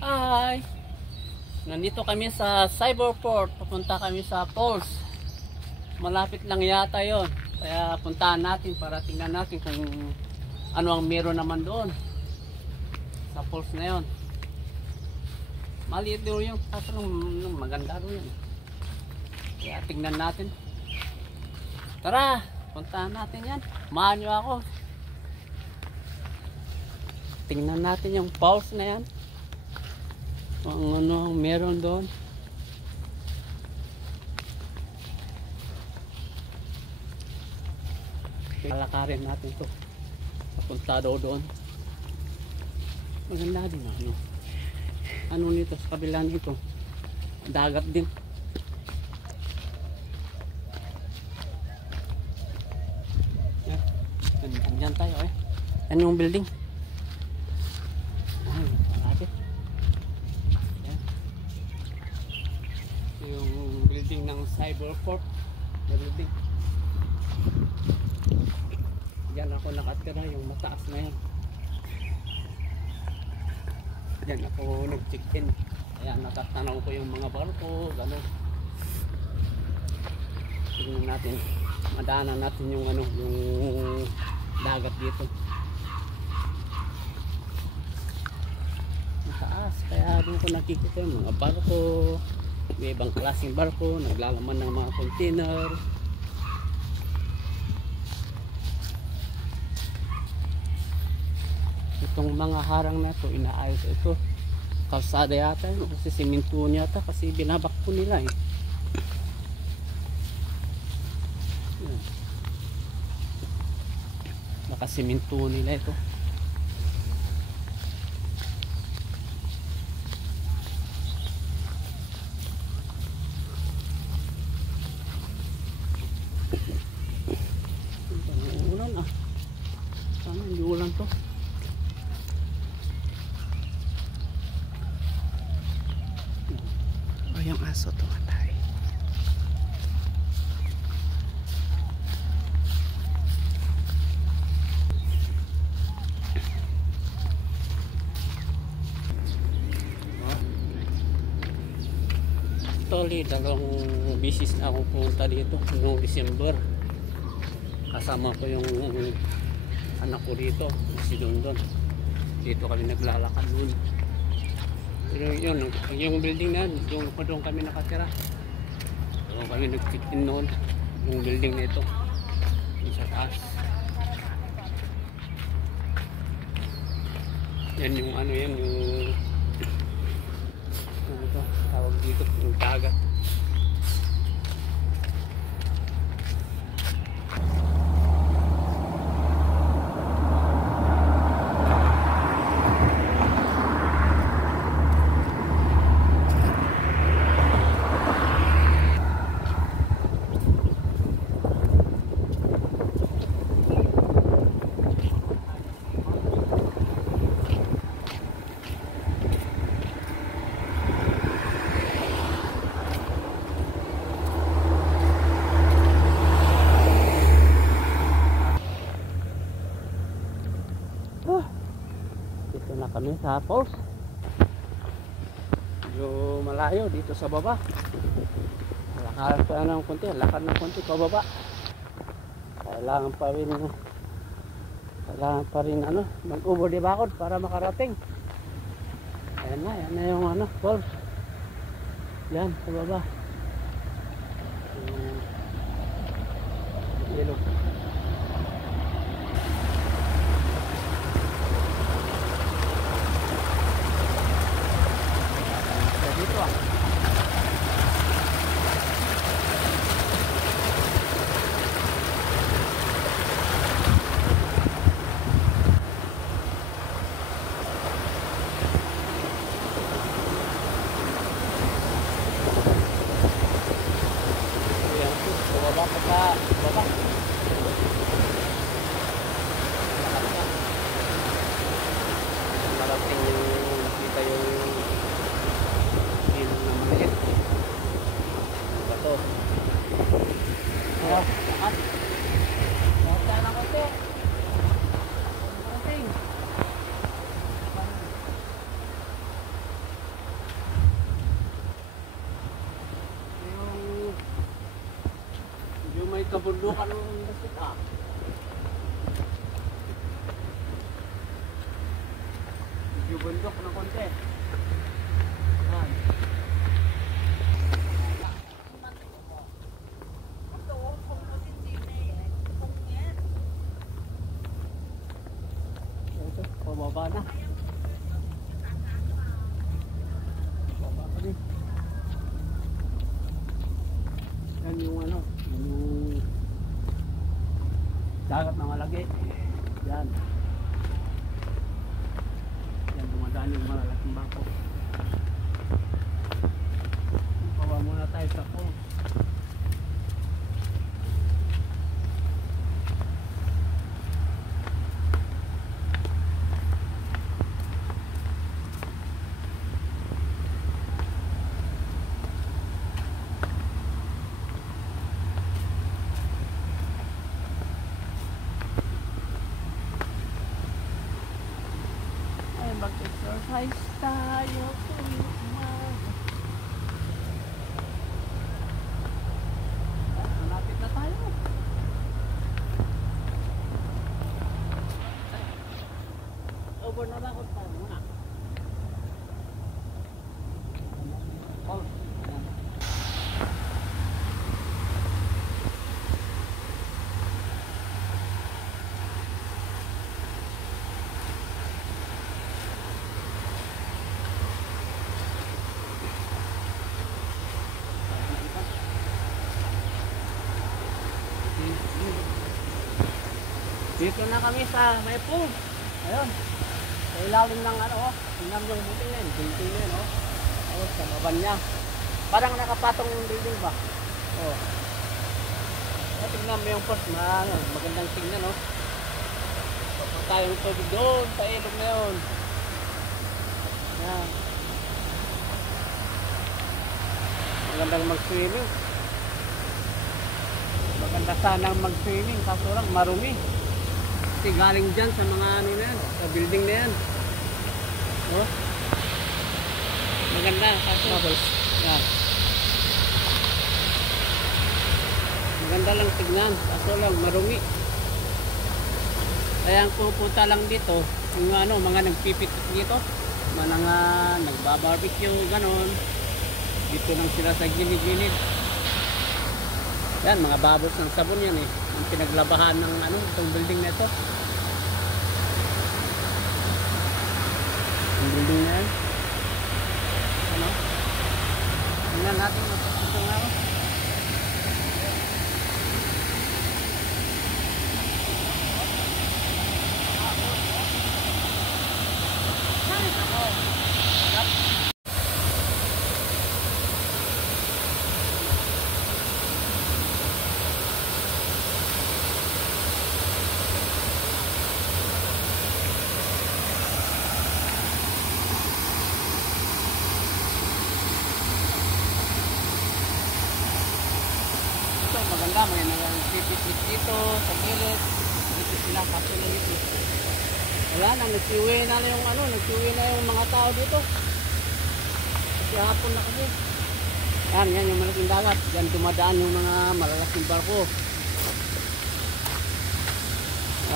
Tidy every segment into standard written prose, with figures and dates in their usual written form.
Hi! Nandito kami sa Cyberport. Pupunta kami sa falls. Malapit lang yata yon. Kaya puntahan natin para tingnan natin kung ano ang meron naman doon. Sa falls na yon. Maliit doon yung kaso nung maganda doon yun. Kaya tingnan natin. Tara! Puntahan natin yan. Samahan nyo ako. Tingnan natin yung falls na yan. Kung ano meron doon. Lalakarin natin to. Papunta doon. Maganda din ano. Ano nito sa kabila nito? Dagat din. Yan tayo eh. Yan yung building. Ay, malapit. Yung building ng Cyberport na building. Diyan ako nakatira, yung mataas na yan. Diyan ako nag-check-in. Kaya natatanaw ko yung mga barko, gano'n. Tingnan natin, madaanan natin yung ano, yung dagat dito. Mataas, kaya doon ko nakikita yung mga barko. May ibang klaseng barko, naglalaman ng mga container. Itong mga harang na ito, inaayos ito. Kalsada yata yun, kasi siminto yata, kasi binabakpo nila eh. Yan. Nakasiminto nila ito. Ulan ah. Sana hindi ulan to. O yung aso to atay. Actually, dalawang bisis na akong pumunta dito noong December. Kasama ko yung anak ko dito, si Dondon. Dito kami naglalakad noon. Pero yun, yung building na yun, doon kami nakatira. Doon kami nag-check-in noon, yung building na ito. Yung sa taas. Yan yung ano yan, yung ano ito, tawag dito, yung dagat. Dito na kami sa falls. Medyo malayo dito sa baba. Lakad pa ng konti, lakad ng konti pababa. Kailangan pa rin ano, mag-over the bakod para makarating. Yan na yung ano, falls. Yan sa baba. Ilog. Dito ah. Ayan, baba pa sa baba. may kabundukan ng basita. Medyo bundok ng konti. Yan. Ito, pababa na. Pababa pa din. Yan yung ano, yung dagat na malaki. Yan. Yan, dumadaan yung malalaking bangko. Pawa muna tayo sa po. Mag-exercise tayo tuwing umaga. Malapit na tayo. Over na lang tayo muna. Oh, ayan. Dito na kami sa may pool. Ayun. Sa ilalim ng ano, tingnan yung building na yun. Building na yun, oh. Oh, sa baban niya. Parang nakapatong yung building ba? Oh. Oh, tingnan mo yung post na ano, magandang tingnan, oh. Papunta yung tubig doon sa ilog na yun. Yan. Magandang mag-swimming. Maganda sanang mag-swimming, kaso lang marumi. Kasi galing dyan sa mga ano na yan, sa building na yan. Oh. Maganda, kaso yan. Maganda lang tignan, kaso lang marumi. Kaya ang pupunta lang dito, yung ano, mga nagpipitik dito, mga nagbabarbecue, ganon. Dito lang sila sa gilid-gilid. Yan, mga babos ng sabon yan eh. Ang pinaglabahan ng ano, itong building na ito. Ang building na yan. Ano? Tingnan natin ito nga ako. Maganda, may mga pipit dito sa gilid. Dito sila kaso lang ito. Wala na, nagsiuwi na yung ano, nagsiuwi na yung mga tao dito. Kasi hapon na kasi. Yan yung malaking dagat. Yan dumadaan yung mga malalaking barko.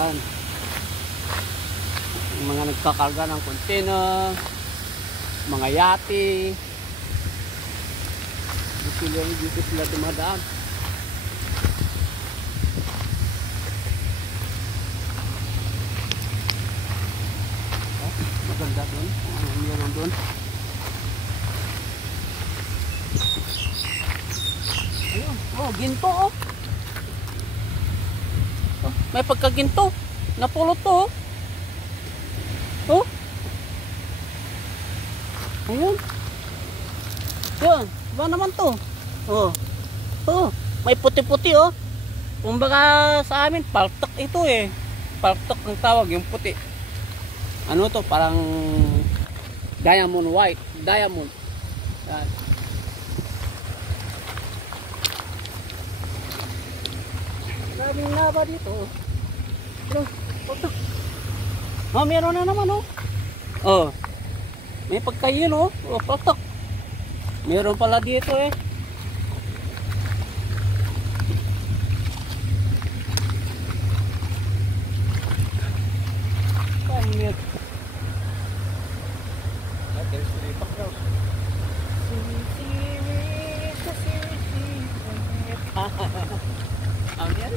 Yan. Yung mga nagkakarga ng container, mga yate. Dito sila dumadaan. Maganda doon. Meron doon. Ayun. Oh, ginto oh. Oh, may pagkaginto. Napulot to oh. Oh. Ayun. Yan. Ba naman to? Oh. Oh. May puti-puti oh. Kumbaga sa amin, paltok ito eh. Paltok ang tawag, yung puti. Ano to, parang diamond white, diamond. Yan. Maraming lava dito. Oh, meron na naman oh. Oh. May pagkayelo oh, patok. Meron pala dito eh. helmet. There's the background. Ang yan?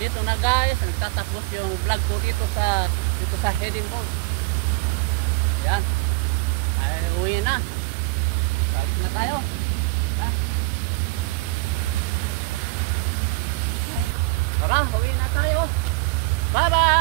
Dito na guys, nagtatapos yung vlog ko dito sa Edinburgh. Yan. Ay, uwi na. Balik na tayo. Ha? Tara, uwi na tayo. Bye bye.